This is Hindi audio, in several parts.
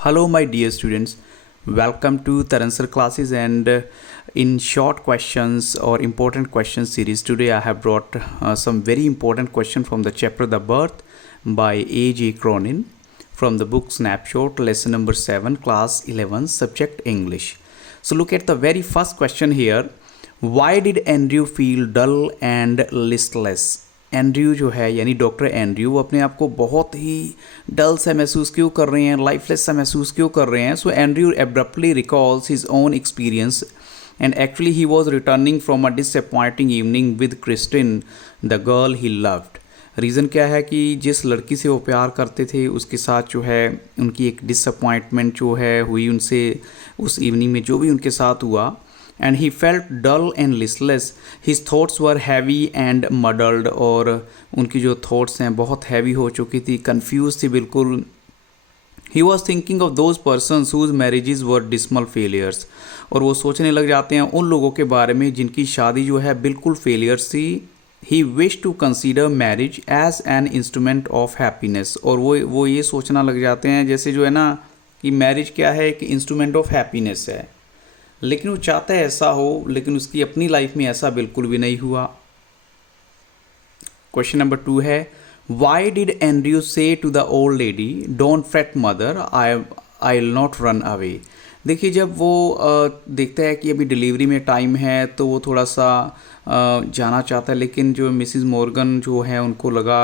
Hello, my dear students. Welcome to Taransar classes and in short questions or important questions series. Today, I have brought some very important question from the chapter The Birth by A.J. Cronin from the book Snapshot, lesson number 7, class 11, subject English. So, look at the very first question here. Why did Andrew feel dull and listless? Andrew जो है यानी डॉक्टर एंड्रयू वो अपने आप को बहुत ही डल सा महसूस क्यों कर रहे हैं, लाइफलेस सा महसूस क्यों कर रहे हैं? So Andrew abruptly recalls his own experience and actually he was returning from a disappointing evening with Kristin the girl he loved. Reason क्या है कि जिस लड़की से वो प्यार करते थे उसके साथ जो है उनकी एक डिसअपॉइंटमेंट जो है हुई उनसे उस इवनिंग में जो भी उनके साथ हुआ. And he felt dull and listless. His thoughts were heavy and muddled. और उनकी जो thoughts हैं बहुत heavy हो चुकी थी, confused थी बिल्कुल. He was thinking of those persons whose marriages were dismal failures. और वो सोचने लग जाते हैं उन लोगों के बारे में जिनकी शादी जो है बिल्कुल failures थी. He wished to consider marriage as an instrument of happiness. और वो ये सोचना लग जाते हैं जैसे जो है ना कि मैरिज क्या है, एक इंस्ट्रूमेंट ऑफ हैप्पीनेस है. लेकिन वो चाहता है ऐसा हो, लेकिन उसकी अपनी लाइफ में ऐसा बिल्कुल भी नहीं हुआ. क्वेश्चन नंबर 2 है, why did Andrew say to the old lady don't fret mother, I will not run away. देखिए जब वो देखता है कि अभी डिलीवरी में टाइम है तो वो थोड़ा सा जाना चाहता है, लेकिन जो मिसिज मॉर्गन जो है उनको लगा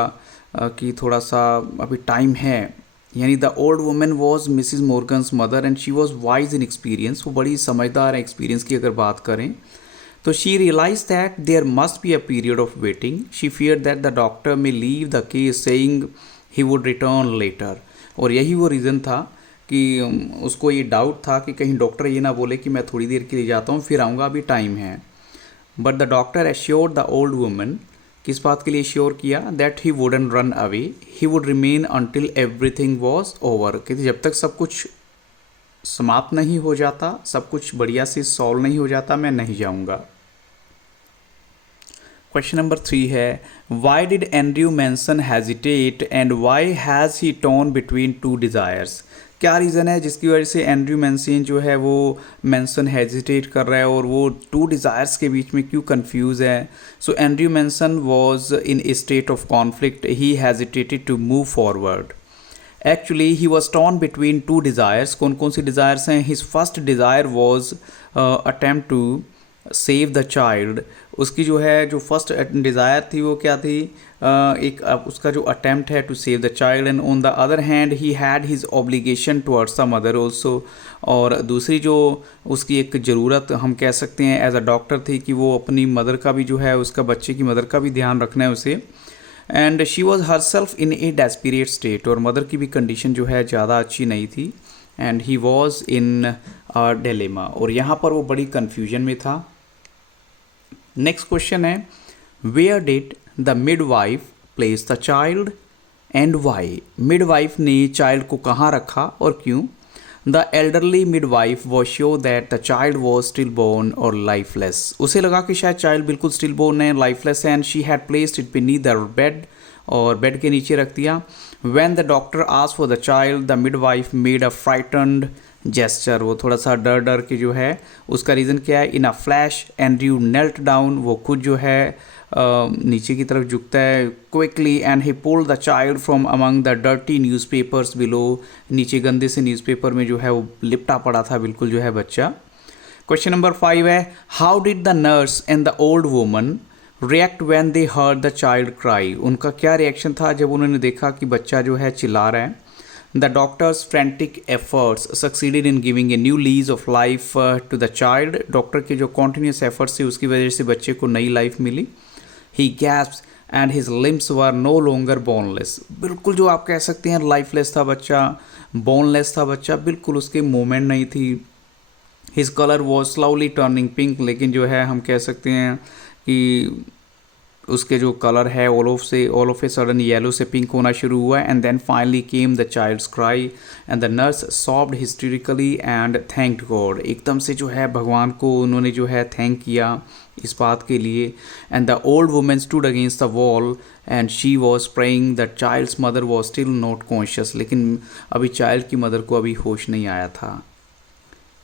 कि थोड़ा सा अभी टाइम है. यानी the old women was Mrs Morgan's mother and she was wise in experience. वो बड़ी समझदार है एक्सपीरियंस की अगर बात करें तो. She realize that there must be a period of waiting. She fear that the doctor may leave the case saying he would return later. और यही वो रीज़न था कि उसको ये डाउट था कि कहीं डॉक्टर ये ना बोले कि मैं थोड़ी देर के लिए जाता हूँ फिर आऊँगा, अभी टाइम है. But the doctor assured the old woman, किस बात के लिए श्योर किया, that he wouldn't run away, he would remain until everything was over. कहते जब तक सब कुछ समाप्त नहीं हो जाता, सब कुछ बढ़िया से सॉल्व नहीं हो जाता, मैं नहीं जाऊंगा. क्वेश्चन नंबर 3 है, why did Andrew Manson hesitate and why has he torn between two desires. क्या रीज़न है जिसकी वजह से एंड्रयू मैनसन जो है वो मैनसन हेजिटेट कर रहा है और वो टू डिज़ायर्स के बीच में क्यों कंफ्यूज है. So Andrew Manson was in a state of conflict. He hesitated to move forward. Actually he was torn between two desires. कौन कौन सी डिज़ायर्स हैं? His first desire was attempt to save the child. उसकी जो है जो फर्स्ट डिज़ायर थी वो क्या थी, उसका जो अटेम्प्ट है to save the child. And on the other hand he had his obligation towards the mother also. और दूसरी जो उसकी एक ज़रूरत हम कह सकते हैं एज अ डॉक्टर थी कि वो अपनी मदर का भी जो है उसका बच्चे की मदर का भी ध्यान रखना है उसे. And she was herself in a desperate state. और मदर की भी कंडीशन जो है ज़्यादा अच्छी नहीं थी. And he was in a dilemma. और यहाँ पर वो बड़ी कन्फ्यूजन में था. नेक्स्ट क्वेश्चन है, where did the midwife place the child and why. Midwife ने चाइल्ड को कहाँ रखा और क्यों. The elderly midwife was sure that the child was stillborn और लाइफलेस. उसे लगा कि शायद चाइल्ड बिल्कुल स्टिल बोर्न है, लाइफलेस है. And she had placed it beneath the bed. और बेड के नीचे रख दिया. When the doctor asked for the child the midwife made a frightened gesture. वो थोड़ा सा डर डर के जो है उसका रीज़न क्या है, in a flash Andrew knelt down. वो खुद जो है नीचे की तरफ झुकता है quickly. And he pulled the child from among the dirty newspapers below. नीचे गंदे से न्यूज़पेपर में जो है वो लिपटा पड़ा था बिल्कुल जो है बच्चा. क्वेश्चन नंबर 5 है, how did the nurse and the old woman react when they heard the child cry. उनका क्या रिएक्शन था जब उन्होंने देखा कि बच्चा जो है चिल्ला रहा है. The doctor's frantic efforts succeeded in giving a new lease of life to the child. Doctor के जो continuous efforts थे उसकी वजह से बच्चे को नई लाइफ मिली. He gasped and his limbs were no longer boneless. बिल्कुल जो आप कह सकते हैं लाइफलेस था बच्चा, boneless था बच्चा, बिल्कुल उसके मूवमेंट नहीं थी. His color was slowly turning pink. लेकिन जो है हम कह सकते हैं कि उसके जो कलर है all of a sudden yellow से पिंक होना शुरू हुआ, and then finally came the child's cry and the nurse sobbed hysterically and thanked God. एकदम से जो है भगवान को उन्होंने जो है थैंक किया इस बात के लिए। And the old women stood against the wall and she was praying, the child's mother was still not conscious. लेकिन अभी चाइल्ड की मदर को अभी होश नहीं आया था।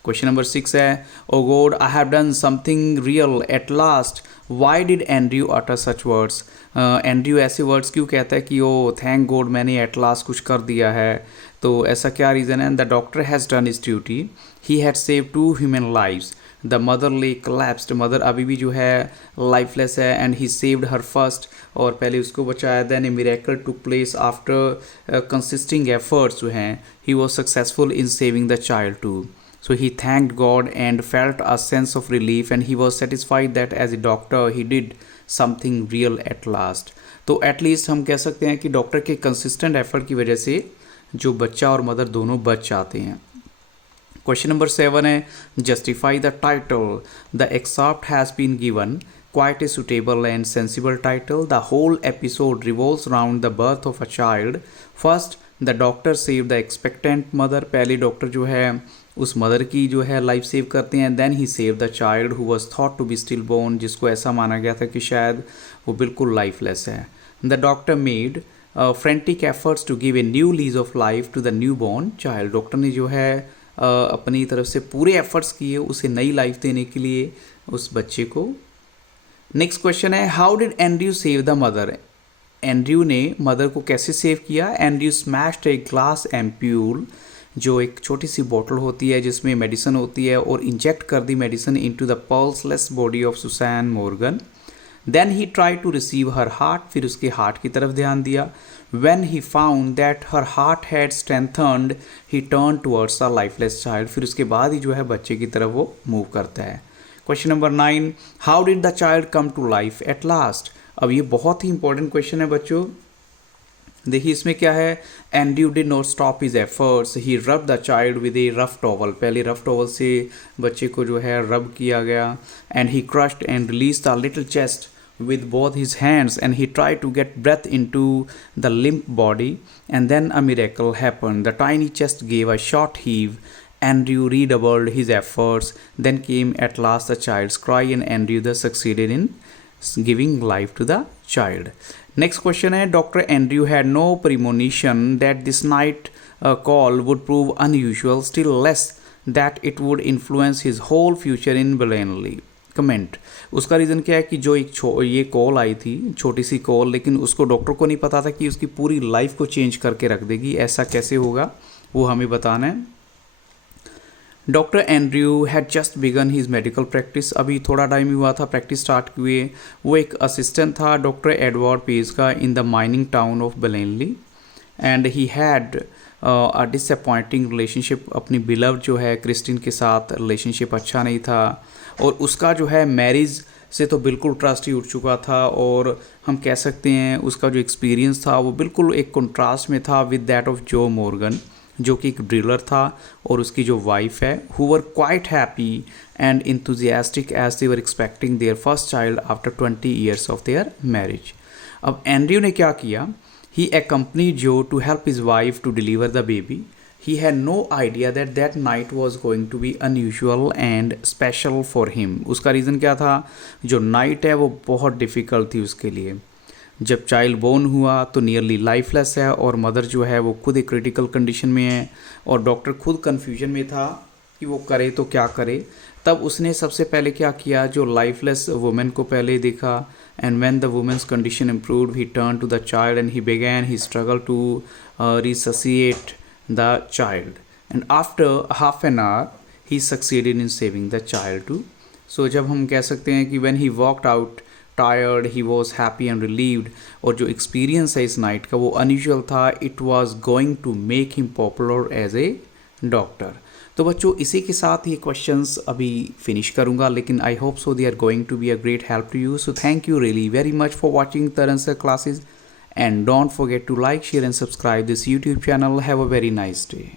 क्वेश्चन नंबर 6 है, O God I have done something real at last, why did Andrew utter such words. Andrew ऐसे वर्ड्स क्यों कहता है कि ओ थैंक गॉड मैंने एट लास्ट कुछ कर दिया है, तो ऐसा क्या रीज़न है। The doctor has done his duty, he had save 2 human lives, the mother lay collapsed, mother अभी भी जो है लाइफलेस है, and he saved her first, और पहले उसको बचाया। Then a miracle took place after consisting efforts जो हैं, he was successful in saving the child too. So he thanked God and felt a sense of relief, and he was satisfied that as a doctor he did something real at last. तो at least हम कह सकते हैं कि डॉक्टर के कंसिस्टेंट एफर्ट की वजह से जो बच्चा और मदर दोनों बच जाते हैं। क्वेश्चन नंबर 7 है, justify the title, the excerpt has been given, quite a suitable and sensible title. The whole episode revolves around the birth of a child. First, the doctor saved the expectant mother. पहले डॉक्टर जो है उस मदर की जो है लाइफ सेव करते हैं। Then he save the child who was thought to be stillborn, जिसको ऐसा माना गया था कि शायद वो बिल्कुल लाइफलेस है। The doctor made frantic efforts to give a new lease of life to the newborn child. Doctor ने जो है अपनी तरफ से पूरे एफर्ट्स किए उसे नई लाइफ देने के लिए उस बच्चे को। नेक्स्ट क्वेश्चन है, how did Andrew save the mother. Andrew ने मदर को कैसे सेव किया। Andrew smashed a glass ampoule, जो एक छोटी सी बोतल होती है जिसमें मेडिसिन होती है, और इंजेक्ट कर दी medicine into the pulseless body of Susan Morgan. Then he try to receive her heart, फिर उसके हार्ट की तरफ ध्यान दिया। When he found that her heart had strengthened, he turn towards a lifeless child, फिर उसके बाद ही जो है बच्चे की तरफ वो मूव करता है। Question number 9, how did the child come to life at last. अब ये बहुत ही इंपॉर्टेंट क्वेश्चन है बच्चों। देखिए इसमें क्या है, Andrew did not stop his efforts, ही रब the child with A rough towel. पहले रफ टॉवल से बच्चे को जो है रब किया गया, and he crushed and release the little chest with both his hands, and he tried to get breath into the limp body, and then a miracle happened. The tiny chest gave a short heave. Andrew redoubled his efforts. Then came at last the child's cry, and Andrew thus succeeded in giving life to the child. Next question है, Dr. Andrew had no premonition that this night call would prove unusual, still less that it would influence his whole future in Blanley. Comment, उसका रीज़न क्या है कि जो ये कॉल आई थी, छोटी सी कॉल, लेकिन उसको डॉक्टर को नहीं पता था कि उसकी पूरी लाइफ को चेंज करके रख देगी। ऐसा कैसे होगा वो हमें बताना है। Doctor Andrew had just begun his medical practice, अभी थोड़ा टाइम हुआ था प्रैक्टिस स्टार्ट हुए। वो एक असिस्टेंट था डॉक्टर एडवर्ड पेज का in the mining town of Bellenly, and he had a disappointing relationship. अपनी बिलव जो है क्रिस्टिन के साथ रिलेशनशिप अच्छा नहीं था, और उसका जो है मैरिज से तो बिल्कुल ट्रस्ट ही उठ चुका था, और हम कह सकते हैं उसका जो एक्सपीरियंस था वो बिल्कुल एक कंट्रास्ट में था विद दैट ऑफ जो मॉर्गन, जो कि एक ड्रिलर था, और उसकी जो वाइफ है, who were quite happy and enthusiastic as they were expecting their first child after 20 years of their marriage. अब एंड्रयू ने क्या किया, he accompanied Joe to help his wife to deliver the baby. He had no idea that that night was going to be unusual and special for him. उसका रीज़न क्या था, जो नाइट है वो बहुत डिफ़िकल्ट थी उसके लिए। जब चाइल्ड बोर्न हुआ तो नियरली लाइफलेस है, और मदर जो है वो खुद एक क्रिटिकल कंडीशन में है, और डॉक्टर खुद कन्फ्यूजन में था कि वो करे तो क्या करे। तब उसने सबसे पहले क्या किया, जो लाइफलेस वुमेन को पहले देखा, and when the woman's condition improved, he turned to the child and he began his struggle to resuscitate the child, and after half an hour he succeeded in saving the child too. So जब हम कह सकते हैं कि when he walked out tired, he was happy and relieved, और जो experience है इस night का वो unusual था, it was going to make him popular as a doctor. तो बच्चों इसी के साथ ये क्वेश्चंस अभी फिनिश करूँगा, लेकिन I hope so they are going to be a great help to you. So thank you really very much for watching Taran sir classes, and don't forget to like, share and subscribe this YouTube channel. Have a very nice day.